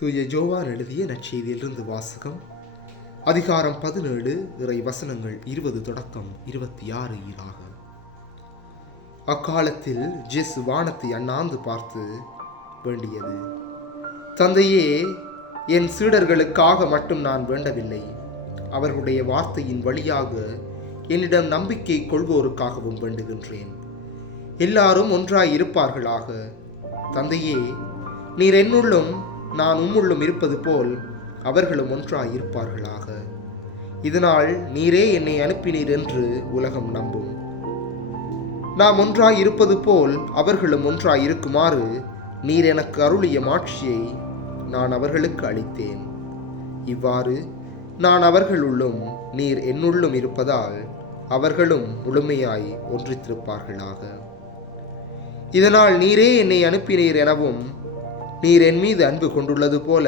தூய யோவான் எழுதிய நற்செய்தியிலிருந்து வாசகம். அதிகாரம் 17, இறை வசனங்கள் 20 தொடக்கம் 26 ஈராக. அக்காலத்தில் ஜேசு வானத்தை அண்ணாந்து பார்த்து வேண்டியது: தந்தையே, என் சீடர்களுக்காக மட்டும் நான் வேண்டவில்லை, அவர்களுடைய வார்த்தையின் வழியாக என்னிடம் நம்பிக்கை கொள்வோருக்காகவும் வேண்டுகின்றேன். எல்லாரும் ஒன்றாய் இருப்பார்களாக. தந்தையே, நீர் என்னுள்ளும் நான் உம்முள்ளும் இருப்பது போல் அவர்களும் ஒன்றாய் இருப்பார்களாக. இதனால் நீரே என்னை அனுப்பினீர் என்று உலகம் நம்பும். நாம் ஒன்றாய் இருப்பது போல் அவர்களும் ஒன்றாய் இருக்குமாறு நீர் எனக்கு அருளிய மாட்சியை நான் அவர்களுக்கு அளித்தேன். இவ்வாறு நான் அவர்களுள்ளும் நீர் என்னுள்ளும் இருப்பதால் அவர்களும் முழுமையாய் ஒன்றித்திருப்பார்களாக. இதனால் நீரே என்னை அனுப்பினீர் எனவும், நீர் என் மீது அன்பு கொண்டுள்ளது போல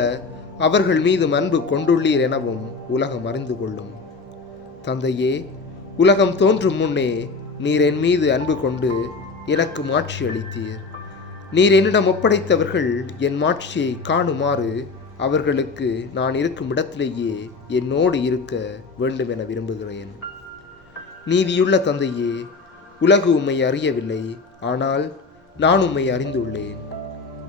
அவர்கள் மீதும் அன்பு கொண்டுள்ளீர் எனவும் உலகம் அறிந்து கொள்ளும். தந்தையே, உலகம் தோன்றும் முன்னே நீர் என் மீது அன்பு கொண்டு எனக்கு மாட்சி அளித்தீர். நீர் என்னிடம் ஒப்படைத்தவர்கள் என் மாட்சியை காணுமாறு அவர்களுக்கு நான் இருக்கும் இடத்திலேயே என்னோடு இருக்க வேண்டும் என விரும்புகிறேன். நீதியுள்ள தந்தையே, உலகு உம்மை அறியவில்லை, ஆனால் நான் உம்மை அறிந்துள்ளேன்.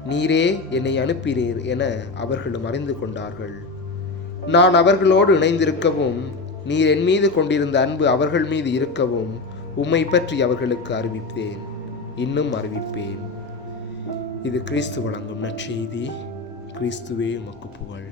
நீரே என்னை அனுப்பினீர் என அவர்களும் அறிந்து கொண்டார்கள். நான் அவர்களோடு இணைந்திருக்கவும், நீர் என் மீது கொண்டிருந்த அன்பு அவர்கள் மீது இருக்கவும் உம்மை பற்றி அவர்களுக்கு அறிவிப்பேன், இன்னும் அறிவிப்பேன். இது கிறிஸ்து வழங்கும் நற்செய்தி. கிறிஸ்துவே உமக்கு புகழ்.